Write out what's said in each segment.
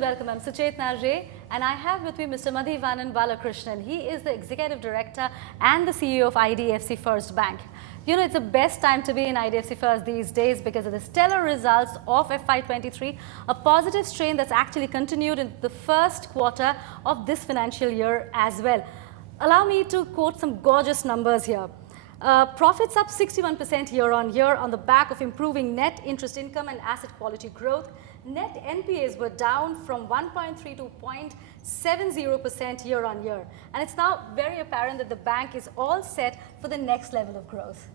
welcome. I'm Suchetna Ray, and I have with me Mr. Madhivanan Balakrishnan. He is the Executive Director and the CEO of IDFC First Bank. You know, it's the best time to be in IDFC First these days because of the stellar results of FY23, a positive strain that's actually continued in the first quarter of this financial year as well. Allow me to quote some gorgeous numbers here. Profits up 61% year on year on the back of improving net interest income and asset quality growth. Net NPAs were down from 1.3 to 0.70% year on year. And it's now very apparent that the bank is all set for the next level of growth.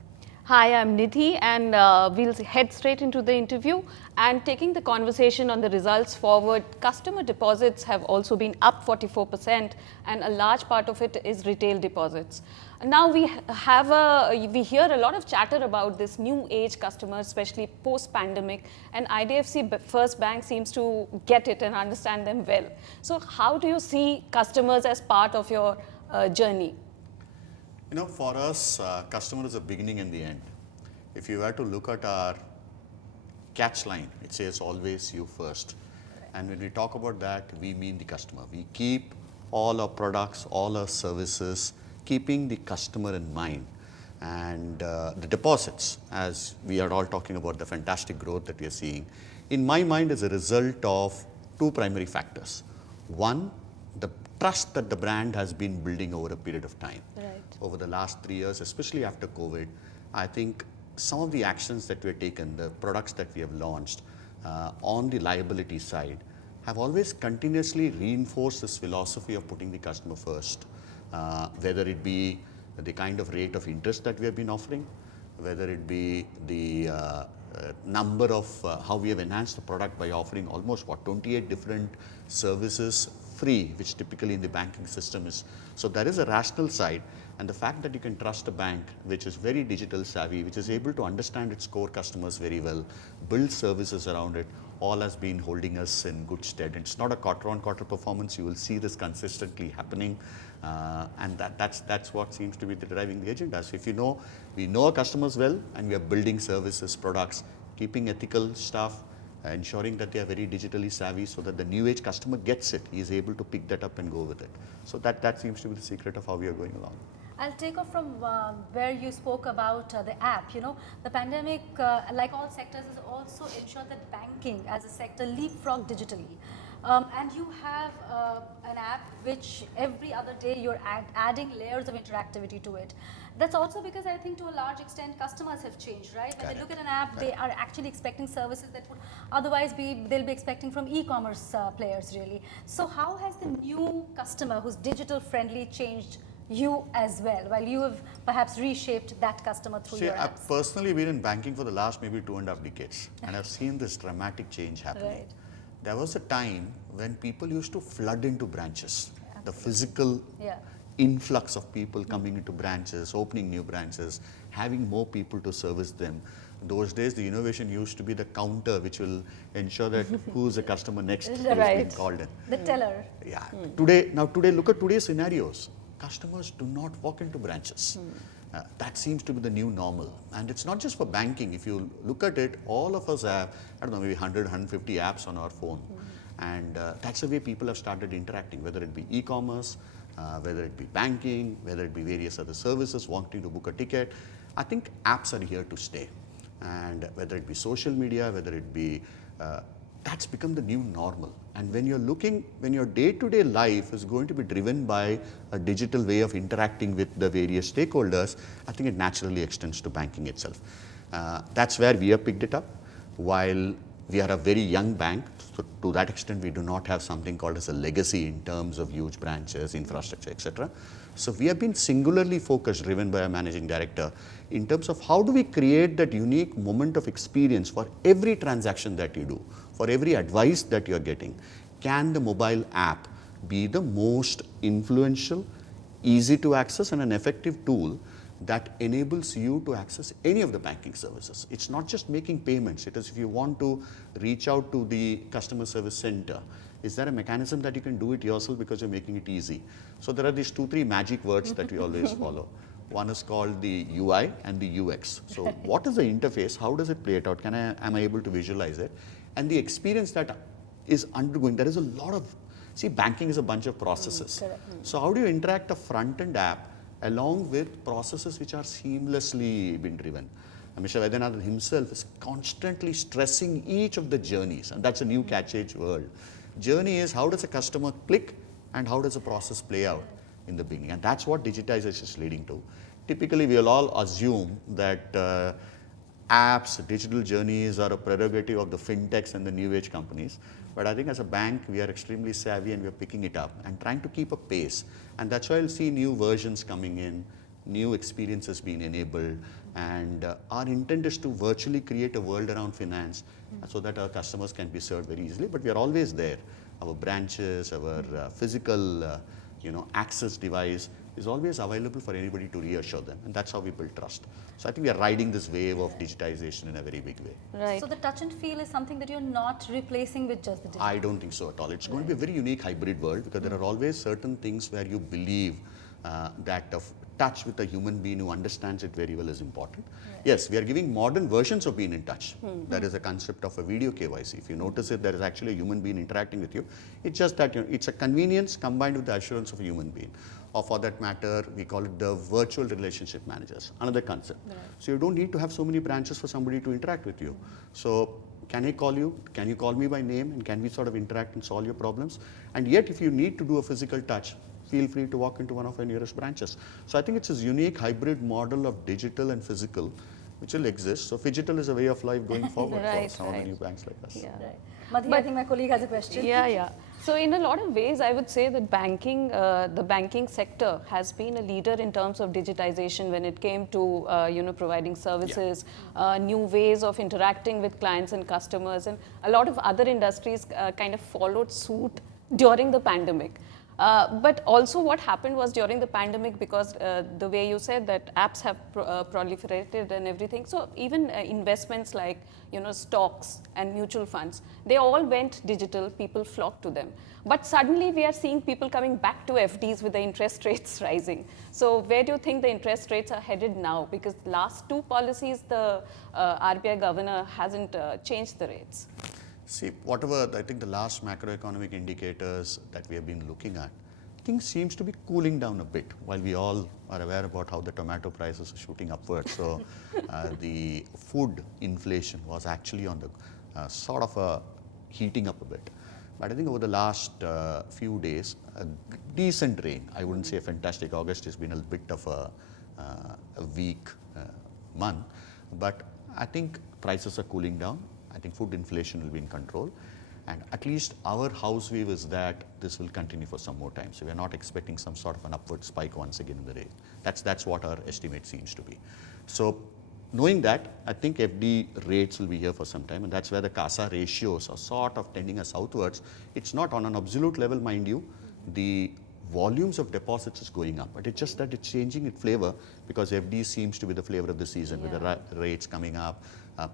Hi, I'm Nidhi, and we'll head straight into the interview. And taking the conversation on the results forward, customer deposits have also been up 44%, and a large part of it is retail deposits. Now we hear a lot of chatter about this new age customers, especially post-pandemic, and IDFC First Bank seems to get it and understand them well. So how do you see customers as part of your journey? You know, for us, customer is the beginning and the end. If you were to look at our catch line, it says always you first. And when we talk about that, we mean the customer. We keep all our products, all our services, keeping the customer in mind. And the deposits, as we are all talking about the fantastic growth that we are seeing, in my mind is a result of two primary factors. One, the trust that the brand has been building over a period of time. Right. Over the last 3 years, especially after COVID, I think some of the actions that we have taken, the products that we have launched on the liability side, have always continuously reinforced this philosophy of putting the customer first. Whether it be the kind of rate of interest that we have been offering, whether it be the number of how we have enhanced the product by offering almost 28 different services free, which typically in the banking system is. So there is a rational side, and the fact that you can trust a bank which is very digital savvy, which is able to understand its core customers very well, build services around it, all has been holding us in good stead. It's not a quarter-on-quarter performance. You will see this consistently happening, and that's what seems to be driving the agenda. So if you know, we know our customers well, and we are building services, products, keeping ethical stuff, ensuring that they are very digitally savvy so that the new age customer gets it. He is able to pick that up and go with it. So that seems to be the secret of how we are going along. I'll take off from where you spoke about the app. You know, the pandemic, like all sectors, has also ensured that banking as a sector leapfrog digitally. And you have an app which every other day you're adding layers of interactivity to it. That's also because I think to a large extent customers have changed, right? When they look at an app, they are actually expecting services that would otherwise they'll be expecting from e-commerce players really. So how has the new customer who's digital friendly changed you as well, while you have perhaps reshaped that customer through your apps? I've personally been in banking for the last maybe 2.5 decades, and I've seen this dramatic change happening. Right. There was a time when people used to flood into branches. Absolutely. The physical influx of people coming into branches, opening new branches, having more people to service them. Those days, the innovation used to be the counter, which will ensure that who's the customer next who's being called in. The teller. Yeah. Today, look at today's scenarios. Customers do not walk into branches. That seems to be the new normal. And it's not just for banking. If you look at it, all of us have, I don't know, maybe 100, 150 apps on our phone. And that's the way people have started interacting, whether it be e-commerce, whether it be banking, whether it be various other services, wanting to book a ticket. I think apps are here to stay. And whether it be social media, whether it be, that's become the new normal. And when you're looking, when your day-to-day life is going to be driven by a digital way of interacting with the various stakeholders, I think it naturally extends to banking itself. That's where we have picked it up. While we are a very young bank, so to that extent, we do not have something called as a legacy in terms of huge branches, infrastructure, etc. So we have been singularly focused, driven by a managing director, in terms of how do we create that unique moment of experience for every transaction that you do, for every advice that you're getting. Can the mobile app be the most influential, easy to access and an effective tool that enables you to access any of the banking services? It's not just making payments. It is if you want to reach out to the customer service center, is there a mechanism that you can do it yourself because you're making it easy? So there are these 2-3 magic words that we always follow. One is called the UI and the UX. So what is the interface? How does it play it out? Am I able to visualize it? And the experience that is undergoing. There is a lot of, see, banking is a bunch of processes. So how do you interact a front-end app along with processes which are seamlessly been driven? Mr. Vaidyanathan himself is constantly stressing each of the journeys, and that's a new catch-age world. Journey is how does a customer click and how does a process play out in the beginning, and that's what digitization is leading to. Typically, we will all assume that apps, digital journeys are a prerogative of the fintechs and the new age companies. But I think as a bank, we are extremely savvy and we are picking it up and trying to keep a pace. And that's why you'll see new versions coming in, new experiences being enabled. And our intent is to virtually create a world around finance so that our customers can be served very easily. But we are always there. Our branches, our physical access device is always available for anybody to reassure them, and that's how we build trust. So I think we are riding this wave of digitization in a very big way. Right. So the touch and feel is something that you're not replacing with just the digital. I don't think so at all. It's going to be a very unique hybrid world because there are always certain things where you believe that of touch with a human being who understands it very well is important. Yes, we are giving modern versions of being in touch. There is a concept of a video KYC. If you notice it, there is actually a human being interacting with you. It's just that it's a convenience combined with the assurance of a human being. Or for that matter, we call it the virtual relationship managers, another concept. So you don't need to have so many branches for somebody to interact with you. So can I call you? Can you call me by name? And can we sort of interact and solve your problems? And yet, if you need to do a physical touch, feel free to walk into one of our nearest branches. So I think it's this unique hybrid model of digital and physical which will exist. So phygital is a way of life going forward for some of the new banks like us. Yeah. Madhi, I think my colleague has a question. Yeah. So in a lot of ways, I would say that banking, the banking sector has been a leader in terms of digitization when it came to providing services, new ways of interacting with clients and customers, and a lot of other industries kind of followed suit during the pandemic. But also what happened was during the pandemic, because the way you said that apps have proliferated and everything, so even investments like stocks and mutual funds, they all went digital, people flocked to them. But suddenly we are seeing people coming back to FDs with the interest rates rising. So where do you think the interest rates are headed now? Because last two policies, the RBI governor hasn't changed the rates. See, whatever, I think the last macroeconomic indicators that we have been looking at, things seems to be cooling down a bit, while we all are aware about how the tomato prices are shooting upwards. So the food inflation was actually on the sort of heating up a bit. But I think over the last few days, a decent rain, I wouldn't say a fantastic August, has been a bit of a weak month, but I think prices are cooling down. I think food inflation will be in control, and at least our house view is that this will continue for some more time. So we are not expecting some sort of an upward spike once again in the rate. That's what our estimate seems to be. So knowing that, I think FD rates will be here for some time, and that's where the CASA ratios are sort of tending us southwards. It's not on an absolute level, mind you. The volumes of deposits is going up, but it's just that it's changing its flavor because FD seems to be the flavor of the season with the rates coming up.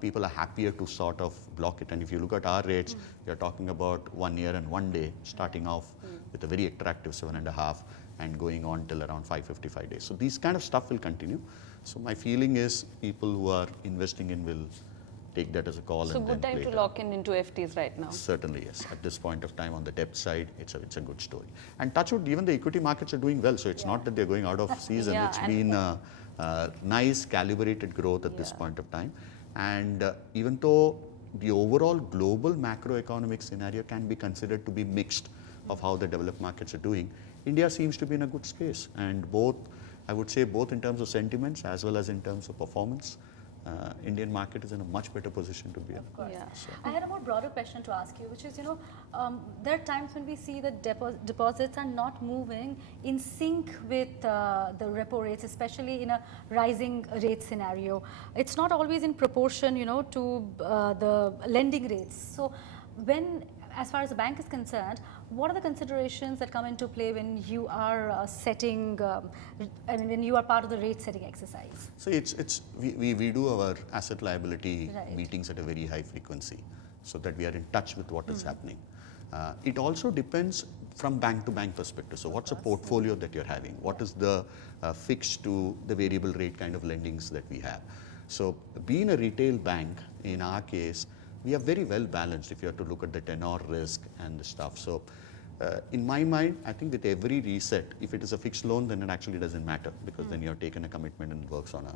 People are happier to sort of block it, and if you look at our rates, you're talking about 1 year and 1 day, starting off with a very attractive 7.5 and going on till around 555 days. So these kind of stuff will continue. So my feeling is people who are investing in will take that as a call. So and good then time play to it lock in into FDs right now. Certainly, yes. At this point of time on the debt side, it's a good story. And touch wood, even the equity markets are doing well. So it's not that they're going out of season. It's been nice calibrated growth at this point of time. And even though the overall global macroeconomic scenario can be considered to be mixed of how the developed markets are doing, India seems to be in a good space. And both, I would say, both in terms of sentiments as well as in terms of performance, Indian market is in a much better position to be in. Of course. Yeah. So. I had a more broader question to ask you, which is, there are times when we see that deposits are not moving in sync with the repo rates, especially in a rising rate scenario. It's not always in proportion, to the lending rates. So when, as far as the bank is concerned, what are the considerations that come into play when you are setting, when you are part of the rate setting exercise? So we do our asset liability meetings at a very high frequency so that we are in touch with what is happening. It also depends from bank to bank perspective. So what's a portfolio that you're having? What is the fixed to the variable rate kind of lendings that we have? So being a retail bank, in our case, we are very well balanced if you have to look at the tenor risk and the stuff. So in my mind, I think with every reset, if it is a fixed loan, then it actually doesn't matter, because then you have taken a commitment and it works on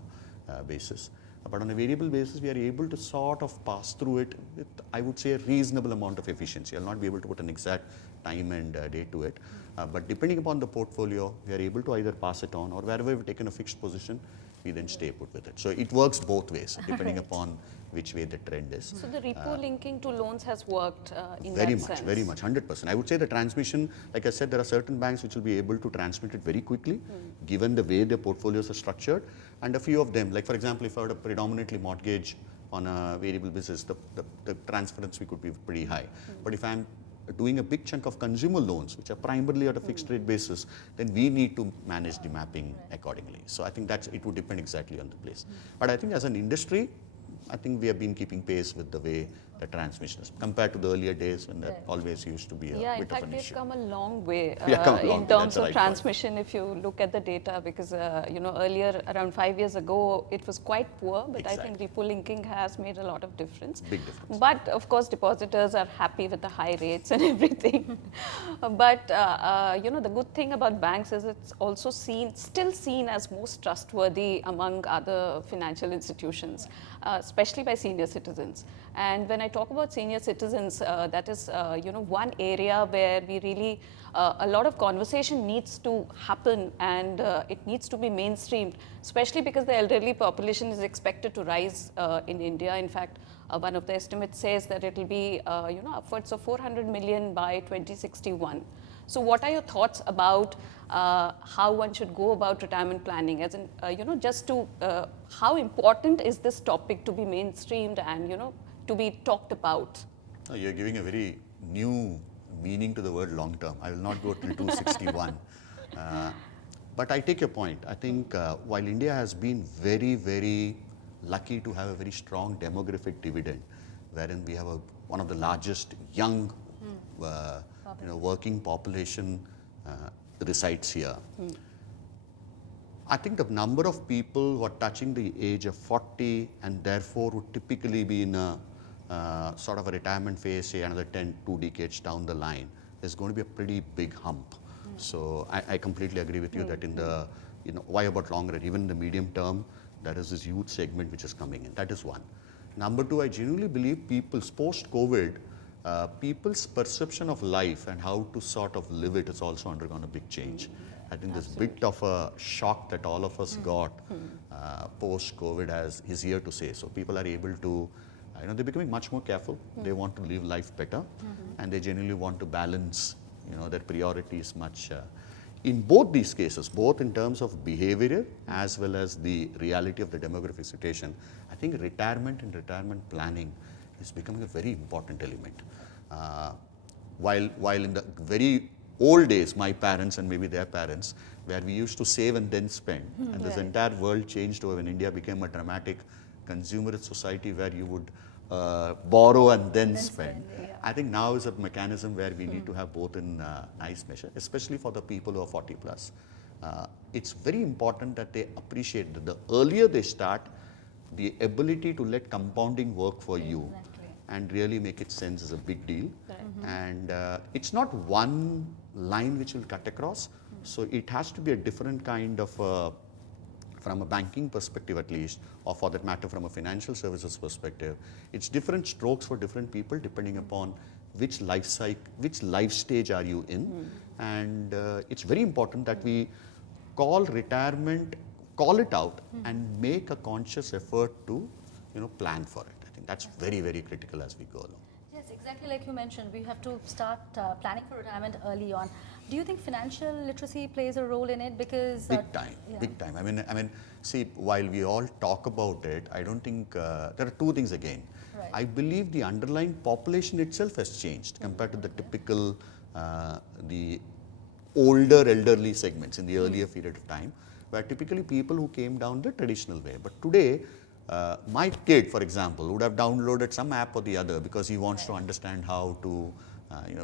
a basis. But on a variable basis, we are able to sort of pass through it with, I would say, a reasonable amount of efficiency. I'll not be able to put an exact time and date to it. But depending upon the portfolio, we are able to either pass it on, or wherever we've taken a fixed position, we then stay put with it. So it works both ways, depending upon which way the trend is. So the repo linking to loans has worked in very that much, sense. very much, 100%. I would say the transmission, like I said, there are certain banks which will be able to transmit it very quickly, given the way their portfolios are structured, and a few of them, like for example, if I were to predominantly mortgage on a variable basis, the transference could be pretty high. But if I'm doing a big chunk of consumer loans, which are primarily at a fixed rate basis, then we need to manage the mapping accordingly. So I think it would depend exactly on the place. But I think as an industry, I think we have been keeping pace with the way the transmission is, compared to the earlier days when that always used to be a bit of an issue. In fact, we've come a long way in terms of transmission if you look at the data, because earlier, around 5 years ago, it was quite poor, but I think repo linking has made a lot of difference. Big difference. But of course, depositors are happy with the high rates and everything. But the good thing about banks is it's also still seen as most trustworthy among other financial institutions, especially by senior citizens. And when I talk about senior citizens, that is one area where we really a lot of conversation needs to happen, and it needs to be mainstreamed, especially because the elderly population is expected to rise in India. In fact, one of the estimates says that it will be upwards of 400 million by 2061. So what are your thoughts about how one should go about retirement planning? As in, how important is this topic to be mainstreamed and, to be talked about? You're giving a very new meaning to the word long term. I will not go till 261. But I take your point. I think while India has been very, very lucky to have a very strong demographic dividend, wherein we have one of the largest young working population resides here. I think the number of people who are touching the age of 40 and therefore would typically be in a sort of a retirement phase, say another 2 decades down the line, is going to be a pretty big hump. So I completely agree with you that in the, why about long run? Even in the medium term, there is this youth segment which is coming in. That is one. Number two, I genuinely believe people's post-COVID, people's perception of life and how to sort of live it has also undergone a big change. I think this bit of a shock that all of us got post-COVID is here to stay. So people are able to, they're becoming much more careful. They want to live life better, and they genuinely want to balance, their priorities much. In both these cases, both in terms of behavior as well as the reality of the demographic situation, I think retirement and retirement planning is becoming a very important element. While in the very old days, my parents and maybe their parents, where we used to save and then spend, and this entire world changed over when India became a dramatic consumerist society where you would borrow and then spend. I think now is a mechanism where we need to have both in nice measure, especially for the people who are 40 plus. It's very important that they appreciate that the earlier they start, the ability to let compounding work for you and really make it sense is a big deal. And it's not one line which will cut across. So it has to be a different kind of from a banking perspective at least, or for that matter from a financial services perspective, it's different strokes for different people depending upon which life stage are you in. And it's very important that we call retirement, call it out and make a conscious effort to plan for it. I think that's very, very critical as we go along. Yes, exactly like you mentioned, we have to start planning for retirement early on. Do you think financial literacy plays a role in it? Because big time. I mean, see, while we all talk about it, I don't think there are two things again. Right. I believe the underlying population itself has changed compared to the typical, the older elderly segments in the earlier period of time, where typically people who came down the traditional way. But today, my kid, for example, would have downloaded some app or the other because he wants to understand how to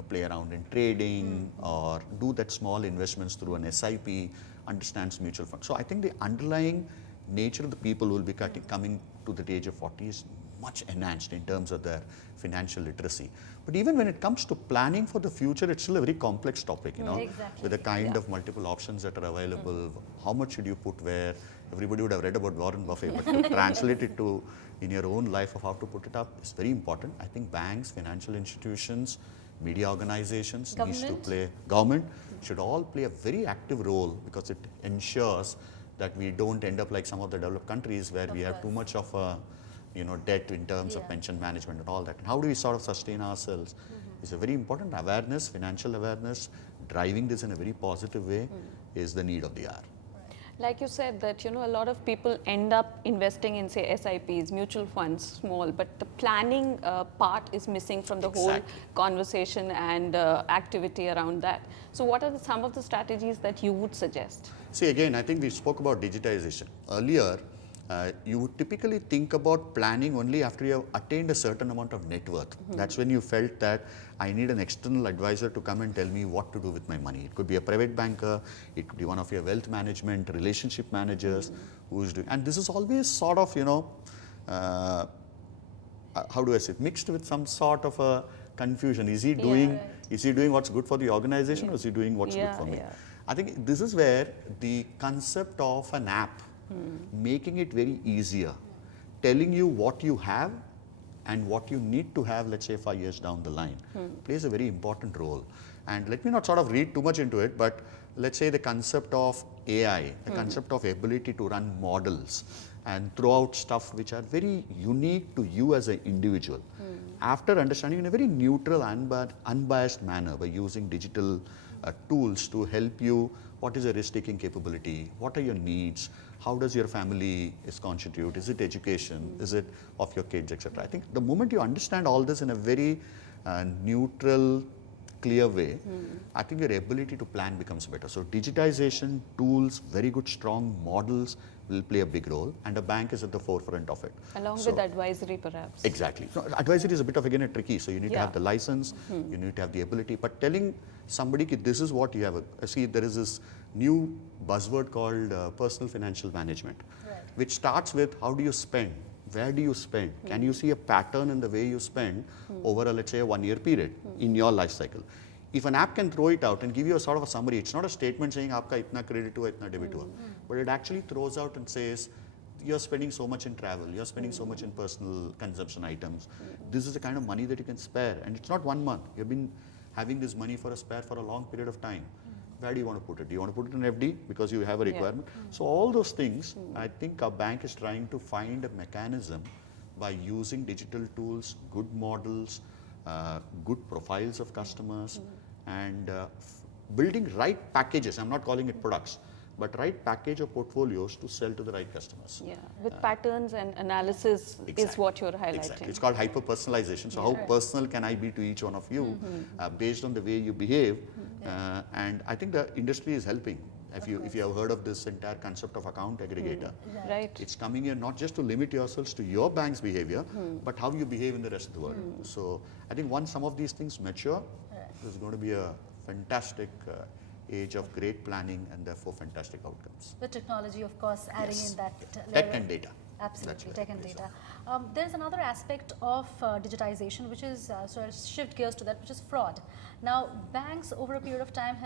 play around in trading or do that small investments through an SIP, understands mutual funds. So I think the underlying nature of the people who will be coming to the age of 40 is much enhanced in terms of their financial literacy. But even when it comes to planning for the future, it's still a very complex topic, Exactly. with the kind of multiple options that are available. How much should you put where? Everybody would have read about Warren Buffett, but to translate it to in your own life of how to put it up is very important. I think banks, financial institutions, media organizations government should all play a very active role, because it ensures that we don't end up like some of the developed countries where we have too much of a debt in terms of pension management and all that. And how do we sort of sustain ourselves? It's a very important awareness, financial awareness. Driving this in a very positive way is the need of the hour. Like you said that, a lot of people end up investing in, say, SIPs, mutual funds, small, but the planning part is missing from the whole conversation and activity around that. So what are some of the strategies that you would suggest? See, again, I think we spoke about digitization. Earlier, you would typically think about planning only after you have attained a certain amount of net worth. That's when you felt that I need an external advisor to come and tell me what to do with my money. It could be a private banker, it could be one of your wealth management, relationship managers who is doing. And this is always sort of, how do I say it, mixed with some sort of a confusion. Is he doing what's good for the organization, or is he doing what's good for me? I think this is where the concept of an app, making it very easier, telling you what you have and what you need to have, let's say 5 years down the line, plays a very important role. And let me not sort of read too much into it, but let's say the concept of AI, the concept of ability to run models and throw out stuff which are very unique to you as an individual. After understanding in a very neutral, unbiased manner, by using digital tools to help you, what is your risk-taking capability, what are your needs, how does your family is constitute, is it education, is it of your kids, etc. I think the moment you understand all this in a very neutral, clear way, I think your ability to plan becomes better. So digitization, tools, very good strong models will play a big role, and a bank is at the forefront of it. Along with advisory perhaps. Exactly. So advisory is a bit of, again, a tricky, so you need to have the license, you need to have the ability, but telling somebody this is what you have. See, there is this new buzzword called personal financial management, which starts with how do you spend, where do you spend, can you see a pattern in the way you spend over a, let's say, a 1 year period in your life cycle. If an app can throw it out and give you a sort of a summary, it's not a statement saying aapka itna credit hua, itna debit hua, but it actually throws out and says you're spending so much in travel, you're spending so much in personal consumption items, this is the kind of money that you can spare, and it's not 1 month, you've been having this money for a spare for a long period of time. Where do you want to put it? Do you want to put it in FD because you have a requirement? So all those things, I think our bank is trying to find a mechanism by using digital tools, good models, good profiles of customers, and building right packages. I'm not calling it products, but right package of portfolios to sell to the right customers. Yeah, with patterns and analysis is what you're highlighting. Exactly. It's called hyper-personalization. So how personal can I be to each one of you based on the way you behave? And I think the industry is helping. If you have heard of this entire concept of account aggregator, it's coming here not just to limit yourselves to your bank's behavior, but how you behave in the rest of the world. So I think once some of these things mature, there's going to be a fantastic age of great planning and therefore fantastic outcomes. With technology, of course, adding in that level. Tech and data. Absolutely, tech and data. There's another aspect of digitization, which is, so I'll shift gears to that, which is fraud. Now, banks over a period of time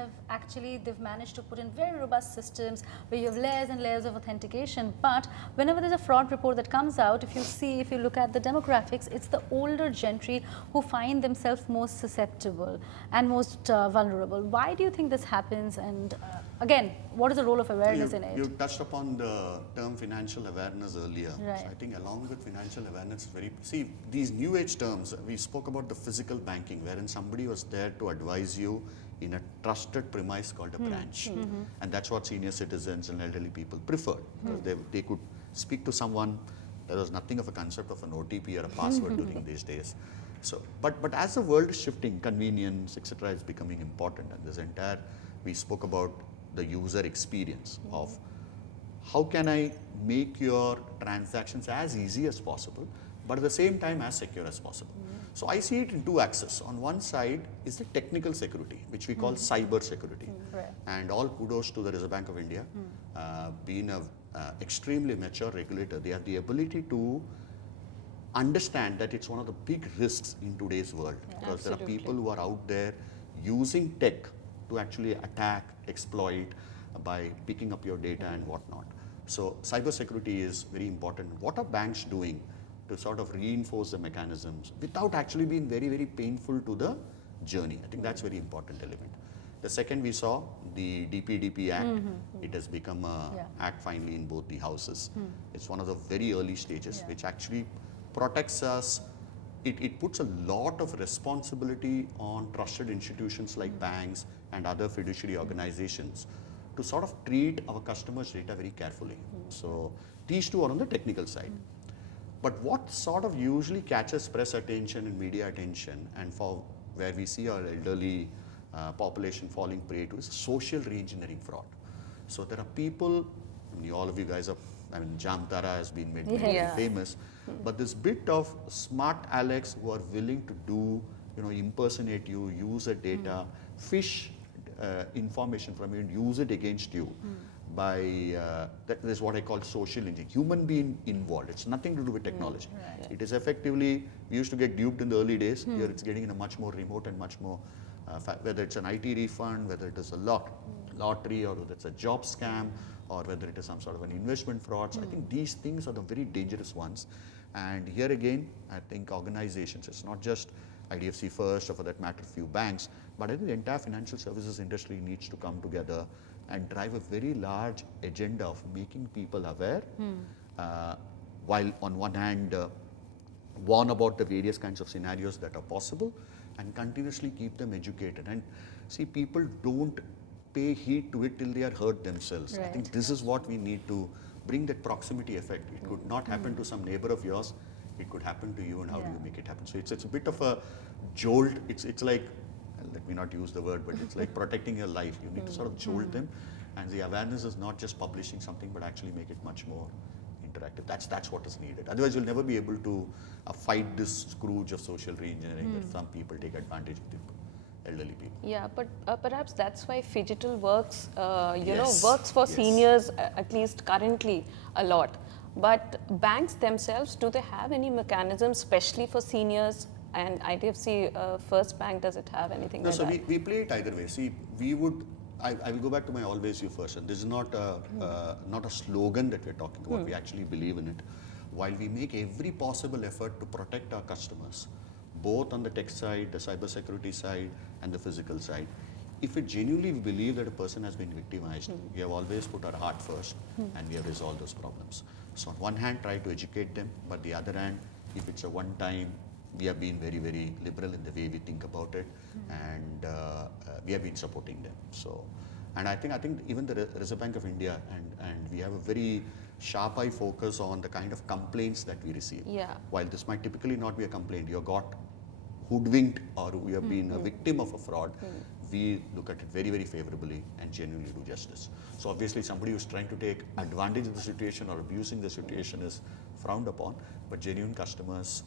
they've managed to put in very robust systems where you have layers and layers of authentication, but whenever there's a fraud report that comes out, if you look at the demographics, it's the older gentry who find themselves most susceptible and most vulnerable. Why do you think this happens? And again, what is the role of awareness in it? You touched upon the term financial awareness earlier. Right. So I think along with financial awareness, these new age terms, we spoke about the physical banking, wherein somebody was there to advise you in a trusted premise called a branch. And that's what senior citizens and elderly people preferred, because they could speak to someone. There was nothing of a concept of an OTP or a password during these days. So, but as the world is shifting, convenience, etc., is becoming important. And we spoke about the user experience of how can I make your transactions as easy as possible, but at the same time as secure as possible. So I see it in two axes. On one side is the technical security, which we call cyber security. And all kudos to the Reserve Bank of India. Being an extremely mature regulator, they have the ability to understand that it's one of the big risks in today's world, because there are Absolutely. people who are out there using tech to actually attack, exploit by picking up your data and whatnot. So cybersecurity is very important. What are banks doing to sort of reinforce the mechanisms without actually being very, very painful to the journey? I think that's very important element. The second we saw, the DPDP Act, it has become a act finally in both the houses. It's one of the very early stages which actually protects us. It puts a lot of responsibility on trusted institutions like banks and other fiduciary organizations to sort of treat our customers' data very carefully. So these two are on the technical side. But what sort of usually catches press attention and media attention, and for where we see our elderly population falling prey to, is social re-engineering fraud. So there are people, I mean, all of you guys are, I mean, Jamtara has been made very famous, but this bit of smart Alex who are willing to do, impersonate you, use the data, fish information from you and use it against you by, that is what I call social engineering, human being involved. It's nothing to do with technology. It is effectively, we used to get duped in the early days, here it's getting in a much more remote and much more, whether it's an IT refund, whether it is a lottery, or whether it's a job scam, or whether it is some sort of an investment fraud. So I think these things are the very dangerous ones. And here again, I think organizations, it's not just IDFC First, or for that matter, few banks, but I think the entire financial services industry needs to come together and drive a very large agenda of making people aware, while on one hand warn about the various kinds of scenarios that are possible, and continuously keep them educated. And see, people don't pay heed to it till they are hurt themselves. I think this is what we need to bring, that proximity effect. It could not happen to some neighbor of yours, it could happen to you, and how do you make it happen? So it's a bit of a jolt. It's like, let me not use the word, but it's like protecting your life. You need to sort of jolt them, and the awareness is not just publishing something, but actually make it much more interactive. That's what is needed. Otherwise, you'll never be able to fight this scourge of social re-engineering that some people take advantage of the elderly people. Yeah, but perhaps that's why Phygital works, Yes, works for yes. seniors, at least currently, a lot. But banks themselves, do they have any mechanisms, especially for seniors? And IDFC First Bank, does it have anything No, like so that? we play it either way. See, we would, I will go back to my always you first, and this is not a slogan that we're talking about. We actually believe in it. While we make every possible effort to protect our customers, both on the tech side, the cybersecurity side, and the physical side, if we genuinely believe that a person has been victimized, we have always put our heart first, and we have resolved those problems. So on one hand, try to educate them, but the other hand, if it's a one-time, we have been very, very liberal in the way we think about it, and we have been supporting them. So, and I think even the Reserve Bank of India, and we have a very sharp eye focus on the kind of complaints that we receive. Yeah. While this might typically not be a complaint, you got hoodwinked or you have been a victim of a fraud, we look at it very, very favorably and genuinely do justice. So obviously somebody who's trying to take advantage of the situation or abusing the situation is frowned upon, but genuine customers,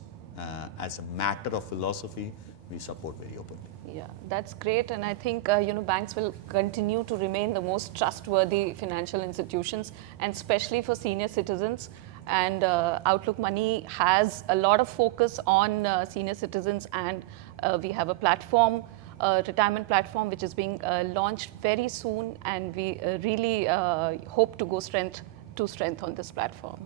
as a matter of philosophy, we support very openly. Yeah, that's great, and I think banks will continue to remain the most trustworthy financial institutions, and especially for senior citizens. And Outlook Money has a lot of focus on senior citizens, and we have a platform, retirement platform, which is being launched very soon, and we really hope to go strength to strength on this platform.